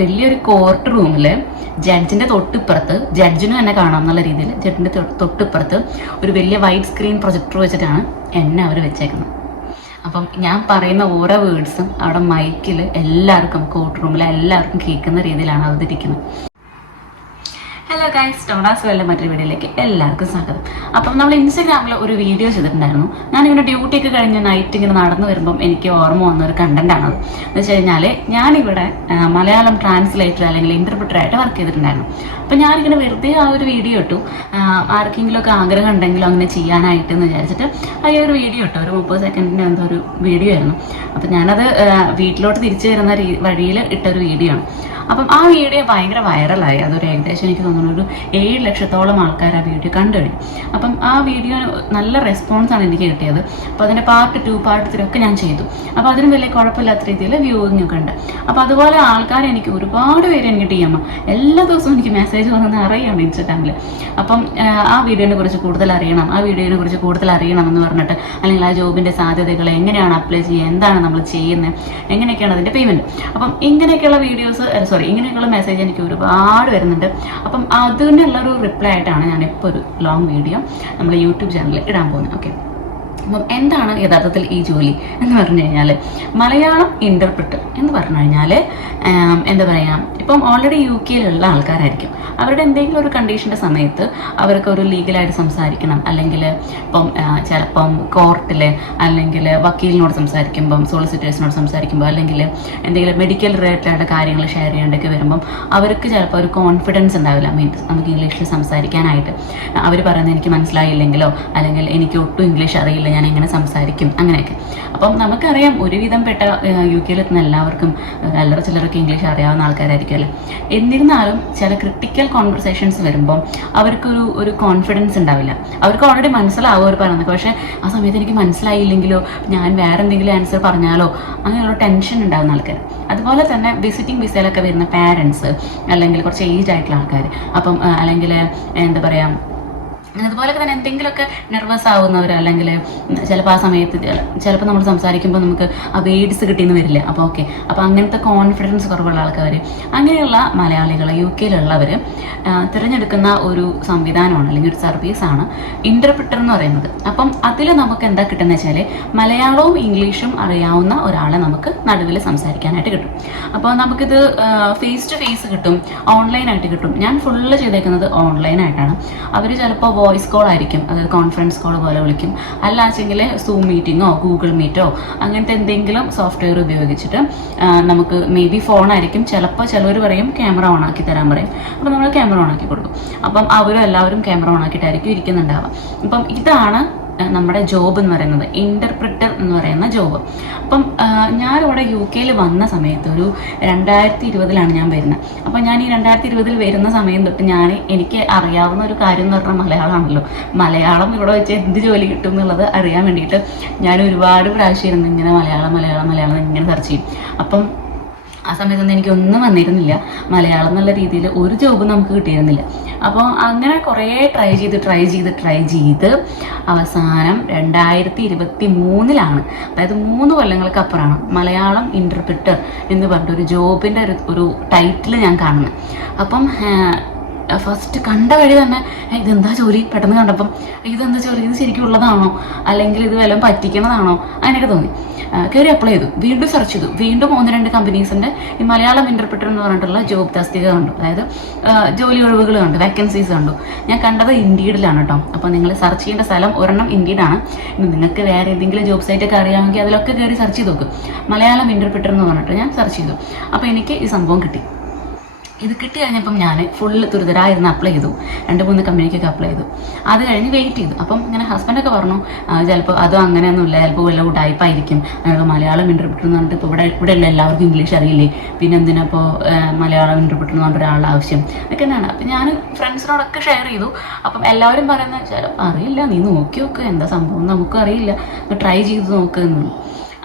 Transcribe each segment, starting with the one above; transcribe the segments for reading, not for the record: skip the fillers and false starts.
വലിയൊരു കോർട്ട് റൂമിൽ ജഡ്ജിൻ്റെ തൊട്ടിപ്പുറത്ത്, ജഡ്ജിനും എന്നെ കാണാം എന്നുള്ള രീതിയിൽ ജഡ്ജിൻ്റെ തൊട്ടിപ്പുറത്ത് ഒരു വലിയ വൈറ്റ് സ്ക്രീൻ പ്രൊജക്ടർ വെച്ചിട്ടാണ് എന്നെ അവർ വെച്ചേക്കുന്നത്. അപ്പം ഞാൻ പറയുന്ന ഓരോ വേർഡ്സും അവിടെ മൈക്കിൽ എല്ലാവർക്കും, കോർട്ട് റൂമിൽ എല്ലാവർക്കും കേൾക്കുന്ന രീതിയിലാണ് അവതരിക്കുന്നത്. ഹലോ ഗൈസ്, ടോണാസ് വെല്ല മറ്റൊരു വീഡിയോയിലേക്ക് എല്ലാവർക്കും സ്വാഗതം. അപ്പം നമ്മൾ ഇൻസ്റ്റാഗ്രാമിൽ ഒരു വീഡിയോ ചെയ്തിട്ടുണ്ടായിരുന്നു. ഞാനിങ്ങനെ ഡ്യൂട്ടിയൊക്കെ കഴിഞ്ഞ് നൈറ്റ് ഇങ്ങനെ നടന്നു വരുമ്പം എനിക്ക് ഓർമ്മ വന്ന ഒരു കണ്ടന്റാണത്. എന്ന് വെച്ച് കഴിഞ്ഞാൽ ഞാനിവിടെ മലയാളം ട്രാൻസ്ലേറ്റർ അല്ലെങ്കിൽ ഇൻ്റർപ്രിറ്ററായിട്ട് വർക്ക് ചെയ്തിട്ടുണ്ടായിരുന്നു. അപ്പം ഞാനിങ്ങനെ വെറുതെ ആ ഒരു വീഡിയോ ഇട്ടു. ആർക്കെങ്കിലുമൊക്കെ ആഗ്രഹം ഉണ്ടെങ്കിലും അങ്ങനെ ചെയ്യാനായിട്ട് എന്ന് വിചാരിച്ചിട്ട് ആ ഒരു വീഡിയോ ഇട്ടു. ഒരു 30 സെക്കൻഡിൻ്റെ എന്തോ ഒരു വീഡിയോ ആയിരുന്നു. അപ്പം ഞാനത് വീട്ടിലോട്ട് തിരിച്ചു വരുന്ന വഴിയിൽ ഇട്ടൊരു വീഡിയോ ആണ്. അപ്പം ആ വീഡിയോ ഭയങ്കര വൈറലായി. അതൊരു ഏകദേശം എനിക്ക് തോന്നുന്നു ഒരു 7 ലക്ഷത്തോളം ആൾക്കാർ ആ വീഡിയോ കണ്ടു കഴിഞ്ഞു. അപ്പം ആ വീഡിയോ നല്ല റെസ്പോൺസാണ് എനിക്ക് കിട്ടിയത്. അപ്പോൾ അതിൻ്റെ പാർട്ട് 2, പാർട്ട് 3 ഒക്കെ ഞാൻ ചെയ്തു. അപ്പോൾ അതിനും വലിയ കുഴപ്പമില്ലാത്ത രീതിയിൽ വ്യൂയിങ് ഒക്കെ ഉണ്ട്. അപ്പോൾ അതുപോലെ ആൾക്കാർ എനിക്ക് ഒരുപാട് പേര് എനിക്ക് DM എല്ലാ ദിവസവും എനിക്ക് മെസ്സേജ് വന്നത് അറിയാം ഇൻസ്റ്റാഗ്രാമിൽ. അപ്പം ആ വീഡിയോനെ കുറിച്ച് കൂടുതൽ അറിയണം, ആ വീഡിയോനെ കുറിച്ച് കൂടുതൽ അറിയണം എന്ന് പറഞ്ഞിട്ട്, അല്ലെങ്കിൽ ആ ജോബിൻ്റെ സാധ്യതകൾ എങ്ങനെയാണ് അപ്ലൈ ചെയ്യുക, എന്താണ് നമ്മൾ ചെയ്യുന്നത്, എങ്ങനെയൊക്കെയാണ് അതിൻ്റെ പേയ്മെൻറ്റ്, അപ്പം ഇങ്ങനെയൊക്കെയുള്ള വീഡിയോസ് ഇങ്ങനെയൊക്കെയുള്ള മെസ്സേജ് എനിക്ക് ഒരുപാട് വരുന്നുണ്ട്. അപ്പം അതിനുള്ളൊരു റിപ്ലൈ ആയിട്ടാണ് ഞാനിപ്പോൾ ഒരു ലോങ് വീഡിയോ നമ്മുടെ യൂട്യൂബ് ചാനലിൽ ഇടാൻ പോകുന്നത്. ഓക്കെ, അപ്പം എന്താണ് യഥാർത്ഥത്തിൽ ഈ ജോലി എന്ന് പറഞ്ഞു കഴിഞ്ഞാൽ, മലയാളം ഇൻ്റർപ്രിറ്റർ എന്ന് പറഞ്ഞു കഴിഞ്ഞാൽ എന്താ പറയുക, ഇപ്പം ഓൾറെഡി UK ആൾക്കാരായിരിക്കും. അവരുടെ എന്തെങ്കിലും ഒരു കണ്ടീഷൻ്റെ സമയത്ത് അവർക്ക് ഒരു ലീഗലായിട്ട് സംസാരിക്കണം, അല്ലെങ്കിൽ ഇപ്പം ചിലപ്പം കോർട്ടിൽ അല്ലെങ്കിൽ വക്കീലിനോട് സംസാരിക്കുമ്പം, സോളിസിറ്റേഴ്സിനോട് സംസാരിക്കുമ്പോൾ, അല്ലെങ്കിൽ എന്തെങ്കിലും മെഡിക്കൽ റിലേറ്റഡ് കാര്യങ്ങൾ ഷെയർ ചെയ്യേണ്ടൊക്കെ വരുമ്പം അവർക്ക് ചിലപ്പോൾ ഒരു കോൺഫിഡൻസ് ഉണ്ടാവില്ല. മീൻസ് നമുക്ക് ഇംഗ്ലീഷിൽ സംസാരിക്കാനായിട്ട് അവർ പറയുന്നത് എനിക്ക് മനസ്സിലായില്ലെങ്കിലോ, അല്ലെങ്കിൽ എനിക്ക് ഒട്ടും ഇംഗ്ലീഷ് അറിയില്ല, ഞാൻ എങ്ങനെ സംസാരിക്കും, അങ്ങനെയൊക്കെ. അപ്പം നമുക്കറിയാം ഒരുവിധം പെട്ട UK എത്തുന്ന എല്ലാവർക്കും അല്ലറ ചിലർക്ക് ഇംഗ്ലീഷ് അറിയാവുന്ന ആൾക്കാരായിരിക്കും അല്ലേ. എന്നിരുന്നാലും ചില ക്രിട്ടിക്കൽ കോൺവെർസേഷൻസ് വരുമ്പോൾ അവർക്കൊരു കോൺഫിഡൻസ് ഉണ്ടാവില്ല. അവർക്ക് ഓൾറെഡി മനസ്സിലാവും അവർ പറയുന്നത്, പക്ഷേ ആ സമയത്ത് എനിക്ക് മനസ്സിലായില്ലെങ്കിലോ, ഞാൻ വേറെ എന്തെങ്കിലും ആൻസർ പറഞ്ഞാലോ, അങ്ങനെയുള്ള ടെൻഷൻ ഉണ്ടാകുന്ന ആൾക്കാർ. അതുപോലെ തന്നെ വിസിറ്റിംഗ് വിസയിലൊക്കെ വരുന്ന പാരൻസ്, അല്ലെങ്കിൽ കുറച്ച് ഏജ് ആയിട്ടുള്ള ആൾക്കാർ, അപ്പം അല്ലെങ്കിൽ എന്താ പറയുക, അതുപോലെയൊക്കെ തന്നെ എന്തെങ്കിലുമൊക്കെ നെർവസ് ആവുന്നവർ, അല്ലെങ്കിൽ ചിലപ്പോൾ ആ സമയത്ത് ചിലപ്പോൾ നമ്മൾ സംസാരിക്കുമ്പോൾ നമുക്ക് ആ വേർഡ്സ് കിട്ടിയെന്ന് വരില്ല. അപ്പോൾ ഓക്കെ, അപ്പോൾ അങ്ങനത്തെ കോൺഫിഡൻസ് കുറവുള്ള ആൾക്കാർ, അങ്ങനെയുള്ള മലയാളികൾ UK തിരഞ്ഞെടുക്കുന്ന ഒരു സംവിധാനമാണ്, അല്ലെങ്കിൽ ഒരു സർവീസാണ് ഇൻ്റർപ്രിറ്റർ എന്ന് പറയുന്നത്. അപ്പം അതിൽ നമുക്ക് എന്താ കിട്ടുന്നത് വെച്ചാൽ, മലയാളവും ഇംഗ്ലീഷും അറിയാവുന്ന ഒരാളെ നമുക്ക് നടുവിൽ സംസാരിക്കാനായിട്ട് കിട്ടും. അപ്പോൾ നമുക്കിത് ഫേസ് ടു ഫേസ് കിട്ടും, ഓൺലൈനായിട്ട് കിട്ടും. ഞാൻ ഫുള്ള് ചെയ്തേക്കുന്നത് ഓൺലൈനായിട്ടാണ്. അവർ ചിലപ്പോൾ വോയിസ് കോൾ ആയിരിക്കും, അതായത് കോൺഫറൻസ് കോൾ പോലെ വിളിക്കും, അല്ലാച്ചെങ്കിൽ സൂം മീറ്റിങ്ങോ ഗൂഗിൾ മീറ്റോ അങ്ങനത്തെ എന്തെങ്കിലും സോഫ്റ്റ്വെയർ ഉപയോഗിച്ചിട്ട് നമുക്ക് മേ ബി ഫോണായിരിക്കും, ചിലപ്പോൾ ചിലവർ പറയും ക്യാമറ ഓൺ ആക്കി തരാൻ പറയും. അപ്പോൾ നമ്മൾ ക്യാമറ ഓൺ ആക്കി കൊടുക്കും. അപ്പം അവരും എല്ലാവരും ക്യാമറ ഓൺ ആക്കിയിട്ടായിരിക്കും ഇരിക്കുന്നുണ്ടാവുക. അപ്പം ഇതാണ് നമ്മുടെ ജോബ് എന്ന് പറയുന്നത്, ഇൻ്റർപ്രിറ്റർ എന്ന് പറയുന്ന ജോബ്. അപ്പം ഞാനിവിടെ UK വന്ന സമയത്ത് ഒരു 2020 ഞാൻ വരുന്നത്. അപ്പം ഞാൻ ഈ 2020 വരുന്ന സമയം തൊട്ട് എനിക്ക് അറിയാവുന്ന ഒരു കാര്യം എന്ന് പറഞ്ഞാൽ മലയാളമാണല്ലോ. മലയാളം ഇവിടെ വെച്ച് എന്ത് ജോലി കിട്ടും എന്നുള്ളത് അറിയാൻ വേണ്ടിയിട്ട് ഞാൻ ഒരുപാട് പ്രാവശ്യം ഇരുന്ന് ഇങ്ങനെ മലയാളം ഇങ്ങനെ സെർച്ച് ചെയ്യും. അപ്പം ആ സമയത്തൊന്നും എനിക്കൊന്നും വന്നിരുന്നില്ല, മലയാളം എന്നുള്ള രീതിയിൽ ഒരു ജോബും നമുക്ക് കിട്ടിയിരുന്നില്ല. അപ്പോൾ അങ്ങനെ കുറേ ട്രൈ ചെയ്ത് അവസാനം 2023 അതായത് 3 കൊല്ലങ്ങൾക്ക് അപ്പുറമാണ് മലയാളം ഇൻ്റർപ്രിറ്റർ എന്ന് പറഞ്ഞിട്ടൊരു ജോബിൻ്റെ ഒരു ടൈറ്റിൽ ഞാൻ കാണുന്നത്. അപ്പം ഫസ്റ്റ് കണ്ട വഴി തന്നെ ഇതെന്താ ജോലി, പെട്ടെന്ന് കണ്ടപ്പം ഇതെന്താ ജോലി, ഇത് ശരിക്കും ഉള്ളതാണോ, അല്ലെങ്കിൽ ഇത് വല്ലതും പറ്റിക്കണതാണോ, അങ്ങനെയൊക്കെ തോന്നി. കയറി അപ്ലൈ ചെയ്തു, വീണ്ടും സെർച്ച് ചെയ്തു, വീണ്ടും 1-2 കമ്പനീസിൻ്റെ ഈ മലയാളം ഇൻ്റർപ്രിറ്റർ എന്ന് പറഞ്ഞിട്ടുള്ള ജോബ് തസ്തിക കണ്ടു, അതായത് ജോലി ഒഴിവുകൾ കണ്ടു, വേക്കൻസീസ് കണ്ടു. ഞാൻ കണ്ടത് ഇൻഡീഡിലാണ് കേട്ടോ. അപ്പോൾ നിങ്ങൾ സെർച്ച് ചെയ്യേണ്ട സ്ഥലം ഒരെണ്ണം ഇൻഡീഡാണ്. നിങ്ങൾക്ക് വേറെ ഏതെങ്കിലും ജോബ് സൈറ്റൊക്കെ അറിയാമെങ്കിൽ അതിലൊക്കെ കയറി സെർച്ച് ചെയ്ത് നോക്കും. മലയാളം ഇൻ്റർപ്രിറ്റർ എന്ന് പറഞ്ഞിട്ട് ഞാൻ സെർച്ച് ചെയ്തു. അപ്പോൾ എനിക്ക് ഈ സംഭവം കിട്ടി. ഇത് കിട്ടി കഴിഞ്ഞപ്പം ഞാൻ ഫുള്ള് തുരിതരായിരുന്നു അപ്ലൈ ചെയ്തു, 2-3 കമ്പനിക്കൊക്കെ അപ്ലൈ ചെയ്തു. അത് കഴിഞ്ഞ് വെയിറ്റ് ചെയ്തു. അപ്പം ഇങ്ങനെ ഹസ്ബൻഡൊക്കെ പറഞ്ഞു ചിലപ്പോൾ അതും അങ്ങനെയൊന്നുമില്ല, ചിലപ്പോൾ വല്ല ടൈപ്പായിരിക്കും, മലയാളം ഇൻ്റർപ്രിറ്റർ എന്ന് പറഞ്ഞിട്ട് ഇപ്പോൾ ഇവിടെയുള്ള എല്ലാവർക്കും ഇംഗ്ലീഷ് അറിയില്ലേ, പിന്നെ എന്തിനപ്പോൾ മലയാളം ഇൻ്റർപ്രിറ്റർ എന്ന് പറഞ്ഞിട്ട് ഒരാളുടെ ആവശ്യം ഒക്കെ തന്നെയാണ്. അപ്പം ഞാൻ ഫ്രണ്ട്സിനോടൊക്കെ ഷെയർ ചെയ്തു. അപ്പം എല്ലാവരും പറയുന്നത് ചിലപ്പോൾ അറിയില്ല, നീ നോക്കി നോക്ക്, എന്താ സംഭവം നമുക്കും അറിയില്ല, ട്രൈ ചെയ്ത് നോക്കുക എന്നുള്ളൂ.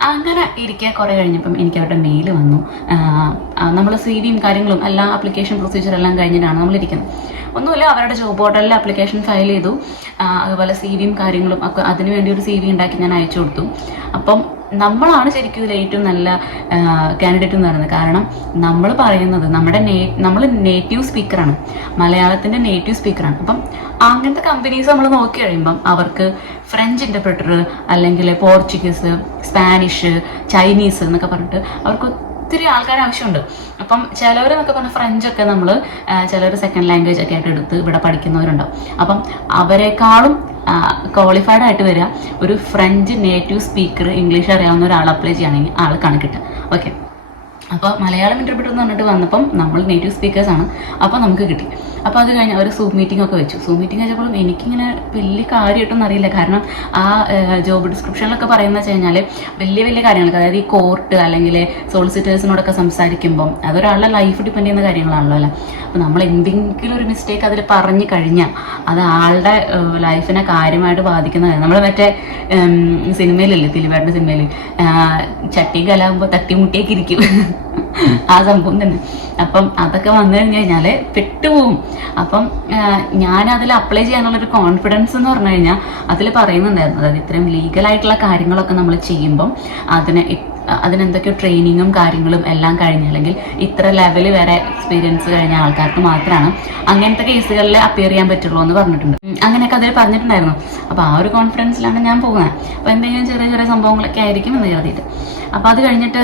അങ്ങനെ ഇരിക്കുക. കുറേ കഴിഞ്ഞപ്പം എനിക്ക് അവരുടെ മെയിൽ വന്നു. നമ്മൾ CVയും കാര്യങ്ങളും എല്ലാം ആപ്ലിക്കേഷൻ പ്രൊസീജിയർ എല്ലാം കഴിഞ്ഞിട്ടാണ് നമ്മളിരിക്കുന്നത്. ഒന്നുമില്ല, അവരുടെ ജോബ് പോർട്ടലിൽ ആപ്ലിക്കേഷൻ ഫയൽ ചെയ്തു. അതുപോലെ CVയും കാര്യങ്ങളും ഒക്കെ അതിനുവേണ്ടി ഒരു CV ഉണ്ടാക്കി ഞാൻ അയച്ചു കൊടുത്തു. അപ്പം നമ്മളാണ് ശരിക്കും ഇതിൽ ഏറ്റവും നല്ല കാൻഡിഡേറ്റ് എന്ന് പറയുന്നത്. കാരണം നമ്മൾ പറയുന്നത് നമ്മൾ നേറ്റീവ് സ്പീക്കറാണ്, മലയാളത്തിൻ്റെ നേറ്റീവ് സ്പീക്കറാണ്. അപ്പം അങ്ങനത്തെ കമ്പനീസ് നമ്മൾ നോക്കി കഴിയുമ്പം അവർക്ക് ഫ്രഞ്ച് ഇൻ്റർപ്രറ്റർ അല്ലെങ്കിൽ പോർച്ചുഗീസ്, സ്പാനിഷ്, ചൈനീസ് എന്നൊക്കെ പറഞ്ഞിട്ട് അവർക്ക് ഒത്തിരി ആൾക്കാർ ആവശ്യമുണ്ട്. അപ്പം ചിലവരെന്നൊക്കെ പറഞ്ഞാൽ ഫ്രഞ്ചൊക്കെ നമ്മൾ ചിലർ സെക്കൻഡ് ലാംഗ്വേജ് ഒക്കെ ആയിട്ട് എടുത്ത് ഇവിടെ പഠിക്കുന്നവരുണ്ടാവും. അപ്പം അവരെക്കാളും ക്വാളിഫൈഡ് ആയിട്ട് വരിക ഒരു ഫ്രഞ്ച് നേറ്റീവ് സ്പീക്കർ, ഇംഗ്ലീഷ് അറിയാവുന്ന ഒരാൾ അപ്ലൈ ചെയ്യുകയാണെങ്കിൽ ആൾ കണക്കിട്ട്. ഓക്കെ, അപ്പോൾ മലയാളം ഇൻ്റർപ്രറ്റർ എന്ന് പറഞ്ഞിട്ട് വന്നപ്പം നമ്മൾ നേറ്റീവ് സ്പീക്കേഴ്സാണ്, അപ്പോൾ നമുക്ക് കിട്ടി. അപ്പോൾ അത് കഴിഞ്ഞ് അവർ സൂം മീറ്റിംഗ് ഒക്കെ വെച്ചു. സൂം മീറ്റിംഗ് വെച്ചപ്പോഴും എനിക്കിങ്ങനെ വലിയ കാര്യമായിട്ടൊന്നും അറിയില്ല. കാരണം ആ ജോബ് ഡിസ്ക്രിപ്ഷനിലൊക്കെ പറയുന്നത് വെച്ച് കഴിഞ്ഞാൽ വലിയ വലിയ കാര്യങ്ങൾ, അതായത് ഈ കോർട്ട് അല്ലെങ്കിൽ സോളിസിറ്റേഴ്സിനോടൊക്കെ സംസാരിക്കുമ്പം അതൊരാളുടെ ലൈഫ് ഡിപ്പെൻഡ് ചെയ്യുന്ന കാര്യങ്ങളാണല്ലോ അല്ലേ. അപ്പോൾ നമ്മൾ എന്തെങ്കിലും ഒരു മിസ്റ്റേക്ക് അതിൽ പറഞ്ഞു കഴിഞ്ഞാൽ അത് ആളുടെ ലൈഫിനെ കാര്യമായിട്ട് ബാധിക്കുന്ന കാര്യം. നമ്മൾ മറ്റേ സിനിമയിലല്ലേ, ദിലീപേട്ടൻ്റെ സിനിമയിൽ ചട്ടി കലാകുമ്പോൾ തട്ടിമുട്ടിയൊക്കെ ഇരിക്കും, ആ സംഭവം തന്നെ. അപ്പം അതൊക്കെ വന്നു കഴിഞ്ഞ് കഴിഞ്ഞാൽ പെട്ടുപോകും. അപ്പം ഞാൻ അതിൽ അപ്ലൈ ചെയ്യാനുള്ളൊരു കോൺഫിഡൻസ് എന്ന് പറഞ്ഞു കഴിഞ്ഞാൽ അതിൽ പറയുന്നുണ്ടായിരുന്നു, അതായത് ഇത്രയും ലീഗലായിട്ടുള്ള കാര്യങ്ങളൊക്കെ നമ്മൾ ചെയ്യുമ്പം അതിനെന്തൊക്കെയോ ട്രെയിനിങ്ങും കാര്യങ്ങളും എല്ലാം കഴിഞ്ഞ്, അല്ലെങ്കിൽ ഇത്ര ലെവൽ വരെ എക്സ്പീരിയൻസ് കഴിഞ്ഞ ആൾക്കാർക്ക് മാത്രമാണ് അങ്ങനത്തെ കേസുകളിൽ അപ്പിയർ ചെയ്യാൻ പറ്റുള്ളൂ എന്ന് പറഞ്ഞിട്ടുണ്ട്. അങ്ങനെയൊക്കെ അതിൽ പറഞ്ഞിട്ടുണ്ടായിരുന്നു. അപ്പോൾ ആ ഒരു കോൺഫിഡൻസിലാണ് ഞാൻ പോകുന്നത്. അപ്പോൾ എന്തെങ്കിലും ചെറിയ ചെറിയ സംഭവങ്ങളൊക്കെ ആയിരിക്കും എന്ന് കരുതിയിട്ട്. അപ്പോൾ അത് കഴിഞ്ഞിട്ട്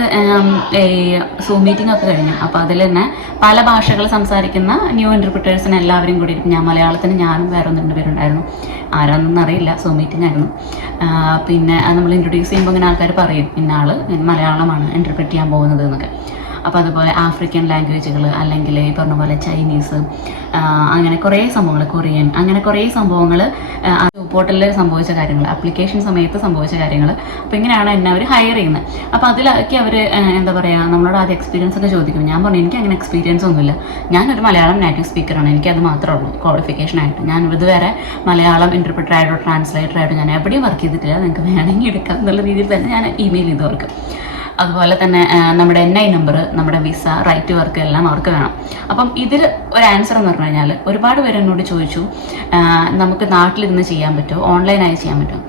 സൂം മീറ്റിംഗ് ഒക്കെ കഴിഞ്ഞു. അപ്പോൾ അതിൽ തന്നെ പല ഭാഷകൾ സംസാരിക്കുന്ന ന്യൂ ഇൻ്റർപ്രിറ്റേഴ്സിന് എല്ലാവരും കൂടി ഞാൻ മലയാളത്തിന് ഞാനും വേറെ 1-2 പേരുണ്ടായിരുന്നു. ആരാന്നൊന്നും അറിയില്ല, സൂം മീറ്റിംഗ് ആയിരുന്നു. പിന്നെ നമ്മൾ ഇൻട്രൊഡ്യൂസ് ചെയ്യുമ്പോൾ ഇങ്ങനെ ആൾക്കാർ പറയും ഇന്ന ആൾ മലയാളമാണ് ഇൻ്റർപ്രറ്റ് ചെയ്യാൻ പോകുന്നത് എന്നൊക്കെ. അപ്പോൾ അതുപോലെ ആഫ്രിക്കൻ ലാംഗ്വേജുകൾ, അല്ലെങ്കിൽ ഈ പറഞ്ഞ പോലെ ചൈനീസ്, അങ്ങനെ കുറേ സംഭവങ്ങൾ, കൊറിയൻ, അങ്ങനെ കുറേ സംഭവങ്ങൾ പോർട്ടലിൽ സംഭവിച്ച കാര്യങ്ങൾ, ആപ്ലിക്കേഷൻ സമയത്ത് സംഭവിച്ച കാര്യങ്ങൾ. അപ്പോൾ ഇങ്ങനെയാണ് എന്നെ അവർ ഹയർ ചെയ്യുന്നത്. അപ്പോൾ അതിലൊക്കെ അവർ എന്താ പറയുക, നമ്മളോട് ആദ്യം എക്സ്പീരിയൻസ് ഒക്കെ ചോദിക്കും. ഞാൻ പറഞ്ഞു എനിക്ക് അങ്ങനെ എക്സ്പീരിയൻസ് ഒന്നുമില്ല, ഞാനൊരു മലയാളം നേറ്റീവ് സ്പീക്കറാണ്, എനിക്കത് മാത്രമേ ഉള്ളൂ ക്വാളിഫിക്കേഷനായിട്ട്. ഞാൻ ഇതുവരെ മലയാളം ഇൻ്റർപ്രറ്റർ ആയിട്ടോ ട്രാൻസ്ലേറ്റർ ആയിട്ടോ ഞാൻ എവിടെയും വർക്ക് ചെയ്തിട്ടില്ല, നിങ്ങൾക്ക് വേണമെങ്കിൽ എടുക്കാം എന്നുള്ള രീതിയിൽ തന്നെ ഞാൻ ഇമെയിൽ ചെയ്ത് അവർക്ക്. അതുപോലെ തന്നെ നമ്മുടെ NI നമ്പർ, നമ്മുടെ വിസ, റൈറ്റ് വർക്ക് എല്ലാം അവർക്ക് വേണം. അപ്പം ഇതിൽ ഒരു ആൻസർ എന്ന് പറഞ്ഞു കഴിഞ്ഞാൽ ഒരുപാട് പേര് എന്നോട് ചോദിച്ചു നമുക്ക് നാട്ടിലിരുന്ന് ചെയ്യാൻ പറ്റുമോ, ഓൺലൈനായി ചെയ്യാൻ പറ്റുമോ.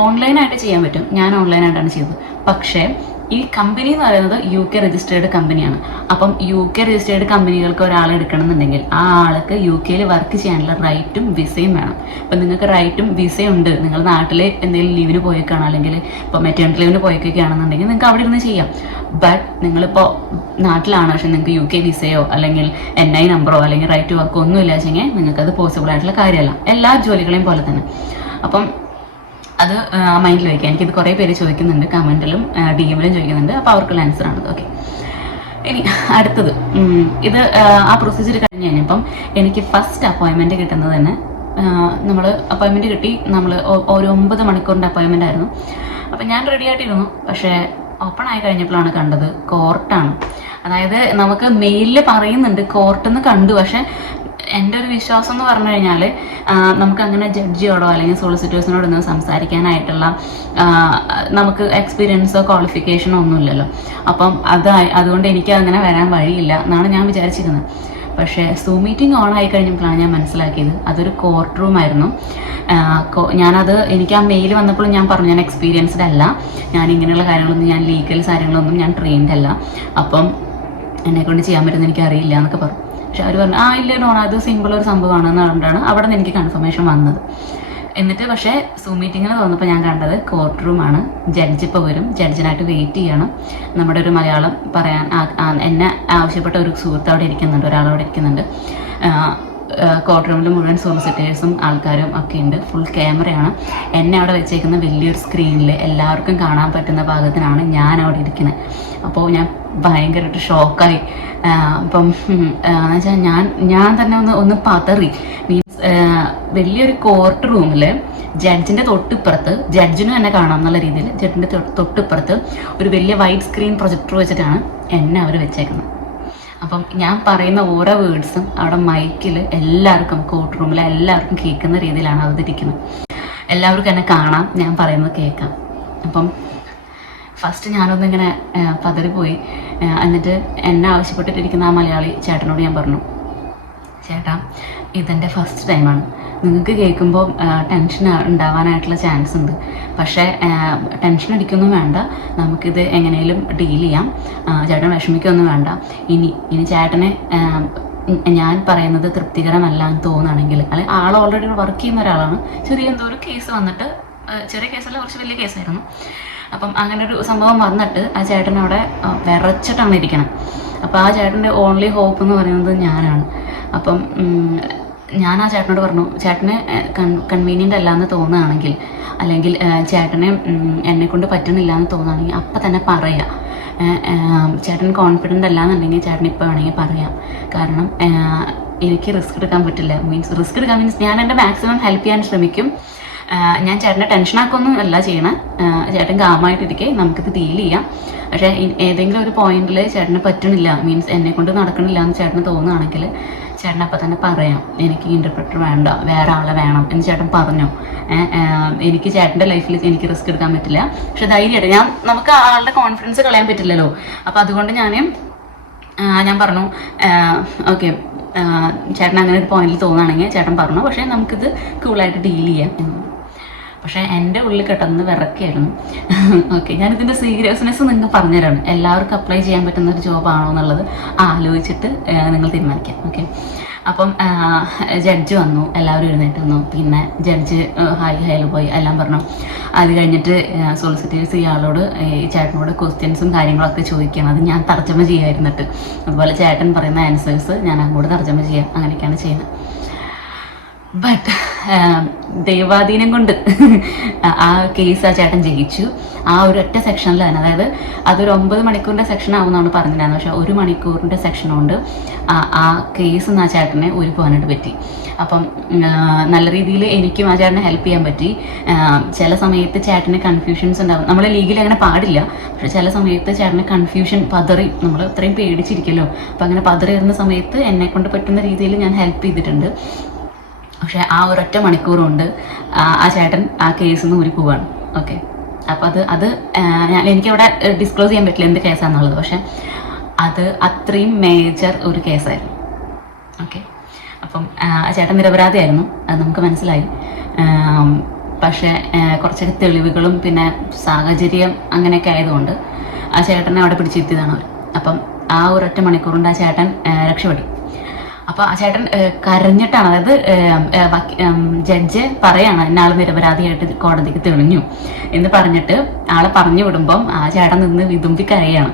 ഓൺലൈനായിട്ട് ചെയ്യാൻ പറ്റും, ഞാൻ ഓൺലൈനായിട്ടാണ് ചെയ്തത്. പക്ഷേ ഈ കമ്പനി എന്ന് പറയുന്നത് UK രജിസ്റ്റേർഡ് കമ്പനിയാണ്. അപ്പം UK രജിസ്റ്റേർഡ് കമ്പനികൾക്ക് ഒരാളെ എടുക്കണമെന്നുണ്ടെങ്കിൽ ആ ആൾക്ക് UK വർക്ക് ചെയ്യാനുള്ള റൈറ്റും വിസയും വേണം. അപ്പം നിങ്ങൾക്ക് റൈറ്റും വിസയും ഉണ്ട്, നിങ്ങൾ നാട്ടിൽ എന്തെങ്കിലും ലീവിന് പോയേക്കാണ്, അല്ലെങ്കിൽ ഇപ്പോൾ മെറ്റേണിറ്റി ലീവിന് പോയേക്കൊക്കെയാണെന്നുണ്ടെങ്കിൽ നിങ്ങൾക്ക് അവിടെ ഇരുന്ന് ചെയ്യാം. ബട്ട് നിങ്ങളിപ്പോൾ നാട്ടിലാണ്, പക്ഷെ നിങ്ങൾക്ക് UK വിസയോ അല്ലെങ്കിൽ NI നമ്പറോ അല്ലെങ്കിൽ റൈറ്റ് വർക്കോ ഒന്നും ഇല്ല വെച്ചെങ്കിൽ നിങ്ങൾക്കത് പോസിബിൾ ആയിട്ടുള്ള കാര്യമല്ല, എല്ലാ ജോലികളെയും പോലെ തന്നെ. അപ്പം അത് മൈൻഡിൽ വയ്ക്കുക. എനിക്കിത് കുറേ പേര് ചോദിക്കുന്നുണ്ട്, കമൻറ്റിലും DMലും ചോദിക്കുന്നുണ്ട്. അപ്പോൾ അവർക്കുള്ള ആൻസറാണത്. ഓക്കെ, ഇനി അടുത്തത് ഇത് ആ പ്രൊസീജിയർ കഴിഞ്ഞ് കഴിഞ്ഞപ്പം എനിക്ക് ഫസ്റ്റ് അപ്പോയിൻമെൻറ്റ് കിട്ടുന്നത് തന്നെ നമ്മൾ അപ്പോയിൻമെൻറ്റ് കിട്ടി. നമ്മൾ ഒരു 9 മണിക്കൂറിൻ്റെ അപ്പോയിൻമെൻ്റ് ആയിരുന്നു. അപ്പം ഞാൻ റെഡി ആയിട്ടിരുന്നു. പക്ഷേ ഓപ്പൺ ആയി കഴിഞ്ഞപ്പോഴാണ് കണ്ടത് കോർട്ടാണ്. അതായത് നമുക്ക് മെയിലിൽ പറയുന്നുണ്ട് കോർട്ടെന്ന് കണ്ടു, പക്ഷേ എൻ്റെ ഒരു വിശ്വാസം എന്ന് പറഞ്ഞു കഴിഞ്ഞാൽ നമുക്കങ്ങനെ ജഡ്ജിയോടോ അല്ലെങ്കിൽ സോളിസിറ്റേഴ്സിനോടോ ഒന്നും സംസാരിക്കാനായിട്ടുള്ള നമുക്ക് എക്സ്പീരിയൻസോ ക്വാളിഫിക്കേഷനോ ഒന്നുമില്ലല്ലോ. അപ്പം അതുകൊണ്ട് എനിക്ക് അങ്ങനെ വരാൻ വഴിയില്ല എന്നാണ് ഞാൻ വിചാരിച്ചിരുന്നത്. പക്ഷേ സൂം മീറ്റിംഗ് ഓൺ ആയി കഴിഞ്ഞപ്പോഴാണ് ഞാൻ മനസ്സിലാക്കിയത് അതൊരു കോർട്ട് റൂം ആയിരുന്നു. എനിക്ക് ആ മെയിൽ വന്നപ്പോൾ ഞാൻ പറഞ്ഞു ഞാൻ എക്സ്പീരിയൻസ്ഡ് അല്ല, ഞാൻ ഇങ്ങനെയുള്ള കാര്യങ്ങളൊന്നും, ഞാൻ ലീഗൽ കാര്യങ്ങളൊന്നും ഞാൻ ട്രെയിൻഡ് അല്ല, അപ്പം എന്നെക്കൊണ്ട് ചെയ്യാൻ പറ്റുമെന്ന് എനിക്കറിയില്ല എന്നൊക്കെ പറഞ്ഞു. പക്ഷെ അവർ പറഞ്ഞു ഇല്ല ഡോണ, അത് സിമ്പിൾ ഒരു സംഭവമാണെന്ന് പറഞ്ഞിട്ടാണ് അവിടെ നിന്ന് എനിക്ക് കൺഫർമേഷൻ വന്നത്. എന്നിട്ട് പക്ഷേ സൂം മീറ്റിങ്ങിൽ വന്നപ്പോൾ ഞാൻ കണ്ടത് കോർട്ട് റൂമാണ്. ജഡ്ജ് ഇപ്പോൾ വരും, ജഡ്ജിനായിട്ട് വെയിറ്റ് ചെയ്യണം. നമ്മുടെ ഒരു മലയാളം പറയാൻ എന്നെ ആവശ്യപ്പെട്ട ഒരു സുഹൃത്ത് അവിടെ ഇരിക്കുന്നുണ്ട്, ഒരാളവിടെ ഇരിക്കുന്നുണ്ട്. കോർട്ട് റൂമിൽ മുഴുവൻ സോളിസിറ്റേഴ്സും ആൾക്കാരും ഒക്കെ ഉണ്ട്. ഫുൾ ക്യാമറയാണ്. എന്നെ അവിടെ വെച്ചേക്കുന്ന വലിയൊരു സ്ക്രീനിൽ എല്ലാവർക്കും കാണാൻ പറ്റുന്ന പാകത്തിനാണ് ഞാൻ അവിടെ ഇരിക്കുന്നത്. അപ്പോൾ ഞാൻ ഭയങ്കരമായിട്ട് ഷോക്കായി. അപ്പം എന്ന് വെച്ചാൽ ഞാൻ തന്നെ ഒന്ന് പതറി. മീൻസ് വലിയൊരു കോർട്ട് റൂമിൽ ജഡ്ജിൻ്റെ തൊട്ടിപ്പുറത്ത്, ജഡ്ജിനും എന്നെ കാണാം എന്നുള്ള രീതിയിൽ ജഡ്ജിൻ്റെ തൊട്ടിപ്പുറത്ത് ഒരു വലിയ വൈറ്റ് സ്ക്രീൻ പ്രൊജക്ടർ വെച്ചിട്ടാണ് എന്നെ അവർ വെച്ചേക്കുന്നത്. അപ്പം ഞാൻ പറയുന്ന ഓരോ വേർഡ്സും അവിടെ മൈക്കിൽ എല്ലാവർക്കും, കോർട്ട് റൂമിൽ എല്ലാവർക്കും കേൾക്കുന്ന രീതിയിലാണ് അവതരിക്കുന്നത്. എല്ലാവർക്കും എന്നെ കാണാം, ഞാൻ പറയുന്നത് കേൾക്കാം. അപ്പം ഫസ്റ്റ് ഞാനൊന്നിങ്ങനെ പതറിപ്പോയി. എന്നിട്ട് എന്നെ ആവശ്യപ്പെട്ടിട്ടിരിക്കുന്ന ആ മലയാളി ചേട്ടനോട് ഞാൻ പറഞ്ഞു, ചേട്ടാ ഇതെൻ്റെ ഫസ്റ്റ് ടൈമാണ്. നിങ്ങൾക്ക് കേൾക്കുമ്പോൾ ടെൻഷൻ ഉണ്ടാവാനായിട്ടുള്ള ചാൻസ് ഉണ്ട്. പക്ഷേ ടെൻഷൻ അടിക്കൊന്നും വേണ്ട, നമുക്കിത് എങ്ങനെയും ഡീൽ ചെയ്യാം. ചേട്ടൻ വിഷമിക്കൊന്നും വേണ്ട. ഇനി ചേട്ടനെ ഞാൻ പറയുന്നത് തൃപ്തികരമല്ല എന്ന് തോന്നുകയാണെങ്കിൽ, അല്ലെങ്കിൽ ആൾ ഓൾറെഡി വർക്ക് ചെയ്യുന്ന ഒരാളാണ്, ചെറിയ എന്തോ ഒരു കേസ് വന്നിട്ട്, ചെറിയ കേസല്ല കുറച്ച് വലിയ കേസായിരുന്നു. അപ്പം അങ്ങനെ ഒരു സംഭവം വന്നിട്ട് ആ ചേട്ടൻ അവിടെ വിറച്ചിട്ടാണ് ഇരിക്കണം. അപ്പോൾ ആ ചേട്ടൻ്റെ ഓൺലി ഹോപ്പ് എന്ന് പറയുന്നത് ഞാനാണ്. അപ്പം ഞാൻ ആ ചേട്ടനോട് പറഞ്ഞു, ചേട്ടന് കൺവീനിയൻ്റ് അല്ല എന്ന് തോന്നുകയാണെങ്കിൽ, അല്ലെങ്കിൽ ചേട്ടനെ എന്നെക്കൊണ്ട് പറ്റുന്നില്ല എന്ന് തോന്നുകയാണെങ്കിൽ അപ്പം തന്നെ പറയാം. ചേട്ടൻ കോൺഫിഡൻ്റ് അല്ല എന്നുണ്ടെങ്കിൽ ചേട്ടൻ ഇപ്പോൾ വേണമെങ്കിൽ പറയാം. കാരണം എനിക്ക് റിസ്ക് എടുക്കാൻ പറ്റില്ല. റിസ്ക് എടുക്കാൻ മീൻസ് ഞാൻ എൻ്റെ മാക്സിമം ഹെൽപ്പ് ചെയ്യാൻ ശ്രമിക്കും. ഞാൻ ചേട്ടനെ ടെൻഷനാക്കൊന്നും അല്ല ചെയ്യണം. ചേട്ടൻ കാമായിട്ടിരിക്കെ നമുക്കിത് ഡീൽ ചെയ്യാം. പക്ഷേ ഏതെങ്കിലും ഒരു പോയിന്റിൽ ചേട്ടന് പറ്റണില്ല, മീൻസ് എന്നെക്കൊണ്ട് നടക്കണില്ല എന്ന് ചേട്ടന് തോന്നുകയാണെങ്കിൽ ചേട്ടൻ അപ്പം തന്നെ പറയാം, എനിക്ക് ഇൻ്റർപ്രറ്റർ വേണ്ട, വേറെ ആളെ വേണം എന്ന് ചേട്ടൻ പറഞ്ഞു. എനിക്ക് ചേട്ടൻ്റെ ലൈഫിൽ എനിക്ക് റിസ്ക് എടുക്കാൻ പറ്റില്ല. പക്ഷെ ധൈര്യമായിട്ട് നമുക്ക് ആളുടെ കോൺഫിഡൻസ് കളയാൻ പറ്റില്ലല്ലോ. അപ്പോൾ അതുകൊണ്ട് ഞാൻ പറഞ്ഞു ഓക്കെ, ചേട്ടൻ അങ്ങനെ ഒരു പോയിന്റിൽ തോന്നുകയാണെങ്കിൽ ചേട്ടൻ പറഞ്ഞു, പക്ഷേ നമുക്കിത് കൂളായിട്ട് ഡീൽ ചെയ്യാം എന്ന്. പക്ഷേ എൻ്റെ ഉള്ളിൽ കിടന്ന് വിറക്കായിരുന്നു. ഓക്കെ, ഞാനിതിൻ്റെ സീരിയസ്നെസ് നിങ്ങൾക്ക് പറഞ്ഞുതരാണ്. എല്ലാവർക്കും അപ്ലൈ ചെയ്യാൻ പറ്റുന്ന ഒരു ജോബാണോ എന്നുള്ളത് ആലോചിച്ചിട്ട് നിങ്ങൾ തീരുമാനിക്കാം. ഓക്കെ, അപ്പം ജഡ്ജ് വന്നു, എല്ലാവരും എഴുന്നേറ്റ് വന്നു. പിന്നെ ജഡ്ജ് ഹൈ പോയി എല്ലാം പറഞ്ഞു. അത് കഴിഞ്ഞിട്ട് സോളിസിറ്റേഴ്സ് ഇയാളോട് ഈ ചേട്ടനോട് ക്വസ്റ്റ്യൻസും കാര്യങ്ങളൊക്കെ ചോദിക്കണം. അത് ഞാൻ തർജ്ജമ ചെയ്യായിരുന്നിട്ട്, അതുപോലെ ചേട്ടൻ പറയുന്ന ആൻസേഴ്സ് ഞാൻ അങ്ങോട്ട് തർജ്ജമ ചെയ്യാം. അങ്ങനെയൊക്കെയാണ് ചെയ്യുന്നത്. ബട്ട് ദൈവാധീനം കൊണ്ട് ആ കേസ് ആ ചേട്ടൻ ജയിച്ചു. ആ ഒരു ഒറ്റ സെക്ഷനിൽ തന്നെ, അതായത് അതൊരു 9 മണിക്കൂറിൻ്റെ സെക്ഷൻ ആവുമെന്നാണ് പറഞ്ഞിട്ടുണ്ടായിരുന്നത്. പക്ഷേ 1 മണിക്കൂറിൻ്റെ സെക്ഷൻ കൊണ്ട് ആ കേസ് ആ ചേട്ടനെ പോകാനായിട്ട് പറ്റി. അപ്പം നല്ല രീതിയിൽ എനിക്കും ആ ചേട്ടനെ ഹെൽപ്പ് ചെയ്യാൻ പറ്റി. ചില സമയത്ത് ചേട്ടന് കൺഫ്യൂഷൻസ് ഉണ്ടാവും. നമ്മളെ ലീഗിൽ അങ്ങനെ പാടില്ല, പക്ഷെ ചില സമയത്ത് ചേട്ടന് കൺഫ്യൂഷൻ പതറി, നമ്മൾ ഇത്രയും പേടിച്ചിരിക്കല്ലോ. അപ്പം അങ്ങനെ പതറി വരുന്ന സമയത്ത് എന്നെക്കൊണ്ട് പറ്റുന്ന രീതിയിൽ ഞാൻ ഹെൽപ്പ് ചെയ്തിട്ടുണ്ട്. പക്ഷേ ആ ഒരൊറ്റ മണിക്കൂറുകൊണ്ട് ആ ചേട്ടൻ ആ കേസിൽ നിന്ന് പോവാണ്. ഓക്കെ, അപ്പം അത് എനിക്കവിടെ ഡിസ്ക്ലോസ് ചെയ്യാൻ പറ്റില്ല എന്ത് കേസാണെന്നുള്ളത്. പക്ഷെ അത് അത്രയും മേജർ ഒരു കേസായിരുന്നു. ഓക്കെ, അപ്പം ആ ചേട്ടൻ നിരപരാധിയായിരുന്നു, അത് നമുക്ക് മനസ്സിലായി. പക്ഷേ കുറച്ചൊക്കെ തെളിവുകളും പിന്നെ സാഹചര്യം അങ്ങനെയൊക്കെ ആയതുകൊണ്ട് ആ ചേട്ടനെ അവിടെ പിടിച്ചിരുത്തിയതാണ് അവർ. അപ്പം ആ ഒരൊറ്റ മണിക്കൂറുകൊണ്ട് ആ ചേട്ടൻ രക്ഷപ്പെടും. അപ്പോൾ ആ ചേട്ടൻ കരഞ്ഞിട്ടാണ്, അതായത് ജഡ്ജ് പറയാണ് എന്നാൾ നിരപരാധിയായിട്ട് കോടതിക്ക് തെളിഞ്ഞു എന്ന് പറഞ്ഞിട്ട് ആളെ പറഞ്ഞു വിടുമ്പം ആ ചേട്ടൻ നിന്ന് വിതുമ്പി കരയാണ്.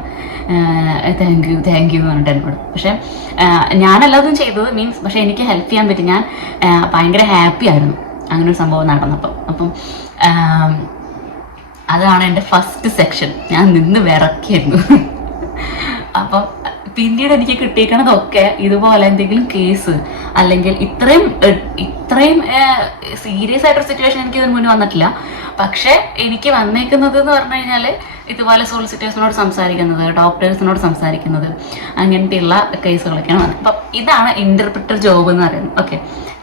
താങ്ക് യു എന്ന് പറഞ്ഞിട്ട് എന്നോട്. പക്ഷെ ഞാനല്ലാതും ചെയ്തത് മീൻസ്, പക്ഷെ എനിക്ക് ഹെൽപ്പ് ചെയ്യാൻ പറ്റി. ഞാൻ ഭയങ്കര ഹാപ്പി ആയിരുന്നു അങ്ങനെ ഒരു സംഭവം നടന്നപ്പം. അപ്പം അതാണ് എൻ്റെ ഫസ്റ്റ് സെക്ഷൻ. ഞാൻ നിന്ന് വിറക്കിയായിരുന്നു. അപ്പം പിന്നീട് എനിക്ക് കിട്ടിയിരിക്കണതൊക്കെ ഇതുപോലെ എന്തെങ്കിലും കേസ്, അല്ലെങ്കിൽ ഇത്രയും സീരിയസ് ആയിട്ടൊരു സിറ്റുവേഷൻ എനിക്ക് ഇതിന് മുന്നേ വന്നിട്ടില്ല. പക്ഷെ എനിക്ക് വന്നേക്കുന്നത് എന്ന് പറഞ്ഞു കഴിഞ്ഞാൽ ഇതുപോലെ സോളിസിറ്റേഴ്സിനോട് സംസാരിക്കുന്നത്, ഡോക്ടേഴ്സിനോട് സംസാരിക്കുന്നത്, അങ്ങനത്തെയുള്ള കേസുകളൊക്കെയാണ് വന്നത്. അപ്പം ഇതാണ് ഇന്റർപ്രിറ്റർ ജോബ് എന്ന് പറയുന്നത്. ഓക്കെ,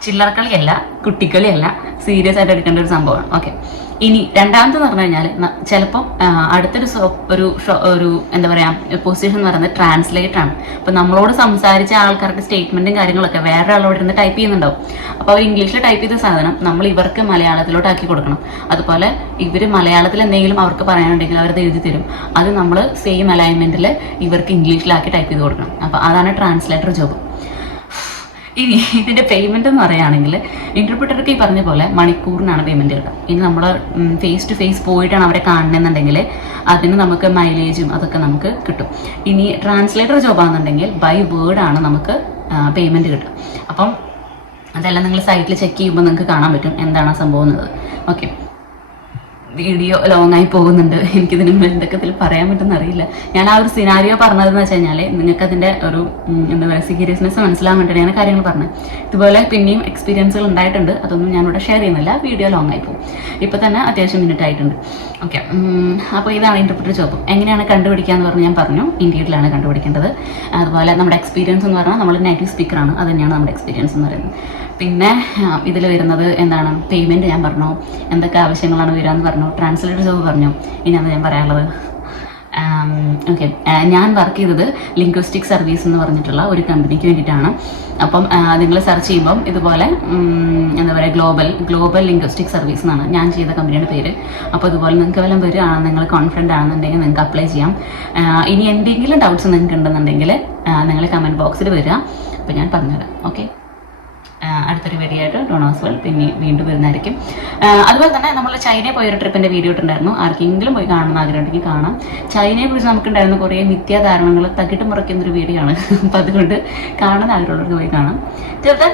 ചില്ലറക്കളിയല്ല, കുട്ടിക്കളിയല്ല, സീരിയസ് ആയിട്ട് എടുക്കേണ്ട ഒരു സംഭവമാണ്. ഓക്കെ, ഇനി രണ്ടാമതെന്ന് പറഞ്ഞു കഴിഞ്ഞാൽ ചിലപ്പം അടുത്തൊരു ഒരു എന്താ പറയുക പൊസിഷൻ എന്ന് പറയുന്നത് ട്രാൻസ്ലേറ്റർ ആണ്. അപ്പം നമ്മളോട് സംസാരിച്ച ആൾക്കാരുടെ സ്റ്റേറ്റ്മെന്റും കാര്യങ്ങളൊക്കെ വേറെ ആളോട് ഇരുന്ന് ടൈപ്പ് ചെയ്യുന്നുണ്ടാവും. അപ്പോൾ അവർ ഇംഗ്ലീഷിൽ ടൈപ്പ് ചെയ്ത സാധനം നമ്മൾ ഇവർക്ക് മലയാളത്തിലോട്ട് ആക്കി കൊടുക്കണം. അതുപോലെ ഇവർ മലയാളത്തിൽ എന്തെങ്കിലും അവർക്ക് പറയാനുണ്ടെങ്കിൽ അവരത് എഴുതി തരും. അത് നമ്മൾ സെയിം അലൈൻമെന്റിൽ ഇവർക്ക് ഇംഗ്ലീഷിലാക്കി ടൈപ്പ് ചെയ്ത് കൊടുക്കണം. അപ്പോൾ അതാണ് ട്രാൻസ്ലേറ്റർ ജോബ്. ഇനി ഇതിൻ്റെ പേയ്മെൻ്റ് എന്ന് പറയുകയാണെങ്കിൽ ഇൻ്റർപ്രിറ്റർക്ക് ഈ പറഞ്ഞ പോലെ മണിക്കൂറിനാണ് പേയ്മെൻറ്റ് കിട്ടുക. ഇനി നമ്മൾ ഫേസ് ടു ഫേസ് പോയിട്ടാണ് അവരെ കാണണമെന്നുണ്ടെങ്കിൽ അതിന് നമുക്ക് മൈലേജും അതൊക്കെ നമുക്ക് കിട്ടും. ഇനി ട്രാൻസ്ലേറ്റർ ജോബാണെന്നുണ്ടെങ്കിൽ ബൈ വേർഡാണ് നമുക്ക് പേയ്മെൻറ്റ് കിട്ടുക. അപ്പം അതെല്ലാം നിങ്ങൾ സൈറ്റിൽ ചെക്ക് ചെയ്യുമ്പോൾ നിങ്ങൾക്ക് കാണാൻ പറ്റും എന്താണ് സംഭവം എന്നത്. ഓക്കെ, വീഡിയോ ലോങ് ആയി പോകുന്നുണ്ട്. എനിക്കിതിന് മുമ്പ് എന്തൊക്കെ ഇതിൽ പറയാൻ പറ്റുന്ന അറിയില്ല. ഞാൻ ആ ഒരു സിനാരിയോ പറഞ്ഞതെന്ന് വെച്ച് കഴിഞ്ഞാൽ നിങ്ങൾക്ക് അതിൻ്റെ ഒരു എന്താ പറയുക സീരിയസ്നെസ് മനസ്സിലാൻ വേണ്ടിയിട്ടാണ് ഞാൻ കാര്യങ്ങൾ പറഞ്ഞത്. ഇതുപോലെ പിന്നെയും എക്സ്പീരിയൻസുകൾ ഉണ്ടായിട്ടുണ്ട്. അതൊന്നും ഞാനിവിടെ ഷെയർ ചെയ്യുന്നില്ല, വീഡിയോ ലോങ് ആയി പോകും. ഇപ്പോൾ തന്നെ അത്യാവശ്യം മിനിറ്റ് ആയിട്ടുണ്ട്. ഓക്കെ, അപ്പോൾ ഇതാണ് ഇൻ്റർപ്രിറ്റർ ജോബ്. എങ്ങനെയാണ് കണ്ടുപിടിക്കുക എന്ന് പറഞ്ഞ് ഞാൻ പറഞ്ഞു, ഇൻഡീഡിലാണ് കണ്ടുപിടിക്കേണ്ടത്. അതുപോലെ നമ്മുടെ എക്സ്പീരിയൻസ് എന്ന് പറഞ്ഞാൽ നമ്മൾ നേറ്റീവ് സ്പീക്കറാണ്, അത് തന്നെയാണ് നമ്മുടെ എക്സ്പീരിയൻസ് എന്ന് പറയുന്നത്. പിന്നെ ഇതിൽ വരുന്നത് എന്താണ്, പേയ്മെൻറ്റ് ഞാൻ പറഞ്ഞു, എന്തൊക്കെ ആവശ്യങ്ങളാണ് വരിക എന്ന് പറഞ്ഞു, ട്രാൻസ്ലേറ്റർ ജോബ് പറഞ്ഞു. ഇനി അത് ഞാൻ പറയാനുള്ളത് ഓക്കെ, ഞാൻ വർക്ക് ചെയ്തത് ലിംഗ്വിസ്റ്റിക് സർവീസ് എന്ന് പറഞ്ഞിട്ടുള്ള ഒരു കമ്പനിക്ക് വേണ്ടിയിട്ടാണ്. അപ്പം നിങ്ങൾ സെർച്ച് ചെയ്യുമ്പം ഇതുപോലെ എന്താ പറയുക, ഗ്ലോബൽ ലിംഗ്വിസ്റ്റിക് സർവീസ് എന്നാണ് ഞാൻ ചെയ്ത കമ്പനിയുടെ പേര്. അപ്പോൾ ഇതുപോലെ നിങ്ങൾക്ക് വല്ലതും വരികയാണ്, നിങ്ങൾ കോൺഫിഡൻ്റ് ആണെന്നുണ്ടെങ്കിൽ നിങ്ങൾക്ക് അപ്ലൈ ചെയ്യാം. ഇനി എന്തെങ്കിലും ഡൗട്ട്സ് നിങ്ങൾക്ക് ഉണ്ടെന്നുണ്ടെങ്കിൽ നിങ്ങൾ കമൻറ്റ് ബോക്സിൽ വരിക, അപ്പോൾ ഞാൻ പറഞ്ഞുതരാം. ഓക്കെ, അടുത്തൊരു വീഡിയോ ആയിട്ട് ഡോണോസ്വൽ പിന്നെ വീണ്ടും വരുന്നതായിരിക്കും. അതുപോലെ തന്നെ നമ്മൾ ചൈനയിൽ പോയൊരു ട്രിപ്പിൻ്റെ വീഡിയോ ഇട്ടുണ്ടായിരുന്നു. ആർക്കെങ്കിലും പോയി കാണണം ആഗ്രഹം ഉണ്ടെങ്കിൽ കാണാം. ചൈനയെ കുറിച്ച് നമുക്കുണ്ടായിരുന്ന കുറേ മിഥ്യാധാരണകൾ തകിട്ട് മറിക്കുന്നൊരു വീഡിയോ ആണ്. അപ്പോൾ അതുകൊണ്ട് കാണാൻ ആഗ്രഹമുള്ളവർക്ക് പോയി കാണാം. ചെറുതാൻ